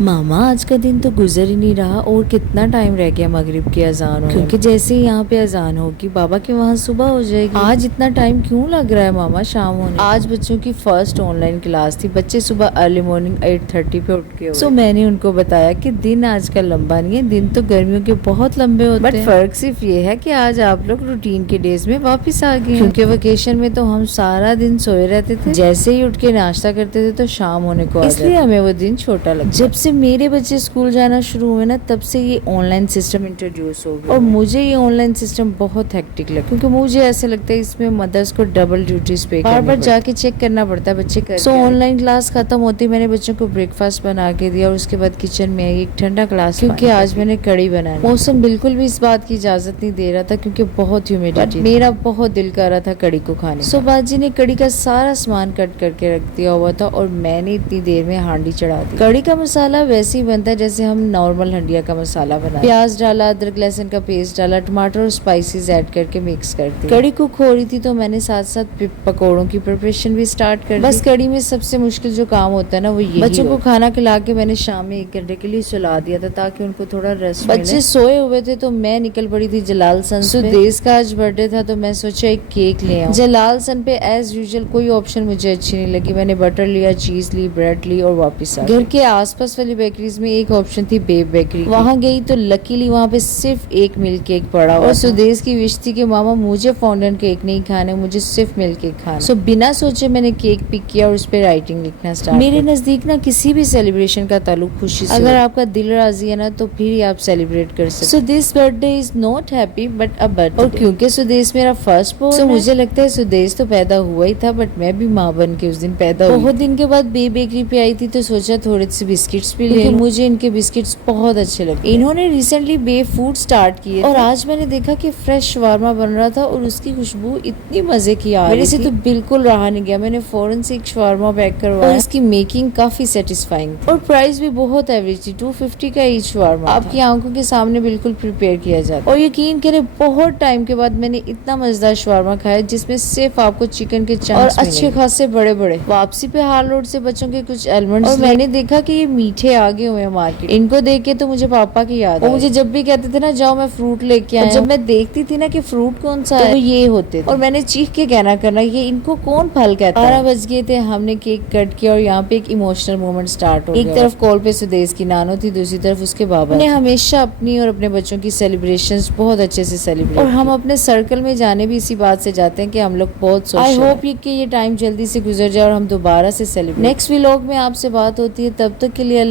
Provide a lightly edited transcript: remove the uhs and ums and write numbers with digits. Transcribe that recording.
मामा आज का दिन तो गुजर ही नहीं रहा और कितना टाइम रह गया मगरिब की अजान होने क्योंकि जैसे ही यहाँ पे अजान होगी बाबा के वहाँ सुबह हो जाएगी। आज इतना टाइम क्यों लग रहा है मामा शाम होने? आज बच्चों की फर्स्ट ऑनलाइन क्लास थी। बच्चे सुबह अर्ली मॉर्निंग 8:30 पे उठ के सो मैंने उनको बताया कि दिन आज का लंबा नहीं है, दिन तो गर्मियों के बहुत लंबे होते हैं, बट फर्क सिर्फ ये है कि आज आप लोग रूटीन के डेज में वापिस आ गए, क्योंकि वेकेशन में तो हम सारा दिन सोए रहते थे। जैसे ही उठ के नाश्ता करते थे तो शाम होने को, इसलिए हमें वो दिन छोटा लगा। जब से मेरे बच्चे स्कूल जाना शुरू हुए ना, तब से ये ऑनलाइन सिस्टम इंट्रोड्यूस हो गया और मुझे ये ऑनलाइन सिस्टम बहुत हेक्टिक लगा, क्योंकि मुझे ऐसा लगता है इसमें मदर्स को डबल ड्यूटीज पे बार बार जाके चेक करना पड़ता है बच्चे कर। सो ऑनलाइन क्लास खत्म होती मैंने बच्चों को ब्रेकफास्ट बना के दिया और उसके बाद किचन में एक ठंडा ग्लास, क्योंकि आज मैंने कड़ी बनाई। मौसम बिल्कुल भी इस बात की इजाजत नहीं दे रहा था क्योंकि बहुत ह्यूमिडिटी, मेरा बहुत दिल कर रहा था कड़ी को खाने। सो बाजी ने कड़ी का सारा सामान कट करके रख दिया हुआ था और मैंने इतनी देर में हांडी चढ़ा दी। कड़ी का मसाला वैसे ही बनता है जैसे हम नॉर्मल हंडिया का मसाला बनाते। प्याज डाला, अदरक लहसुन का पेस्ट डाला, टमाटर और स्पाइसेस ऐड करके मिक्स कर दिया। कड़ी कुक हो रही थी तो मैंने साथ साथ पकौड़ों की प्रिपरेशन भी स्टार्ट कर दी। बस कड़ी में सबसे मुश्किल जो काम होता है ना वो ये, बच्चों को खाना खिला के मैंने शाम में 1 घंटे के लिए सुला दिया था ताकि उनको थोड़ा रेस्ट मिले। बच्चे सोए हुए थे तो मैं निकल पड़ी थी जलाल सन। सुदेश का आज बर्थडे था तो मैं सोचा एक केक ले आऊं। जलाल सन पे एज यूजुअल कोई ऑप्शन मुझे अच्छी नहीं लगी। मैंने बटर लिया, चीज ली, ब्रेड ली और वापस आ गई। घर के आसपास वाली बेकरीज में एक ऑप्शन थी बेब बेकरी, वहाँ गई तो लकीली वहाँ पे सिर्फ एक मिल्क केक पड़ा और सुदेश की विश थी कि मामा मुझे फॉन्डेंट केक नहीं खाना, मुझे सिर्फ मिल्क केक खाना। सो बिना सोचे मैंने केक पिक किया और उस पर राइटिंग लिखना स्टार्ट। मेरे नजदीक ना किसी भी सेलिब्रेशन का ताल्लुक खुशी से, अगर आपका दिल राजी है ना तो फिर ही आप सेलिब्रेट कर सकते। So this birthday is not happy but a birthday. और क्योंकि सुदेश मेरा फर्स्ट बोर्न है, मुझे लगता है सुदेश तो पैदा हुआ ही था बट मैं भी माँ बन के उस दिन पैदा हुई। बहुत दिन के बाद बेब बेकरी पे आई थी तो सोचा थोड़े से बिस्किट्स भी ले, मुझे इनके बिस्किट्स बहुत अच्छे लगे। इन्होंने रिसेंटली बे फूड स्टार्ट किए और आज मैंने देखा कि फ्रेश शवारमा बन रहा था और उसकी खुशबू इतनी मजे की आ रही थी, मेरे से तो बिल्कुल रहा नहीं गया। मैंने फौरन से एक शवारमा पैक करवाया और इसकी मेकिंग काफी सेटिस्फाइंग और प्राइस भी बहुत एवरेज थी। 250 का ईच शवारमा आपकी आंखों के सामने बिल्कुल प्रिपेयर किया जाता। और यकीन करें बहुत टाइम के बाद मैंने इतना मजेदार शवारमा खाया जिसमें सिर्फ आपको चिकन के चंक्स और अच्छे खासे बड़े बड़े। वापसी पे हाल रोड से बच्चों के कुछ एलिमेंट्स और मैंने देखा कि ये मीठे आगे हुए हैं मार्केट। इनको देख के तो मुझे पापा की याद आई। वो मुझे जब भी कहते थे ना जाओ मैं फ्रूट लेके आया, जब मैं देखती थी ना कि फ्रूट कौन सा है तो ये होते थे और मैंने चीख के कहना करना ये इनको कौन फल कहता है। 12 बज गए थे, हमने केक कट किया और यहाँ पे एक इमोशनल मोमेंट स्टार्ट हो गया। एक तरफ कॉल पे सुदेश की नानो थी, दूसरी तरफ उसके बाबा ने हमेशा अपनी और अपने बच्चों की सेलिब्रेशंस बहुत अच्छे से सेलिब्रेट, और हम अपने सर्कल में जाने भी इसी बात से जाते हैं कि हम लोग बहुत सोशल। आई होप कि ये टाइम जल्दी से गुजर जाए और हम दोबारा से सेलिब्रेट। नेक्स्ट व्लॉग में आपसे बात होती है, तब तक के लिए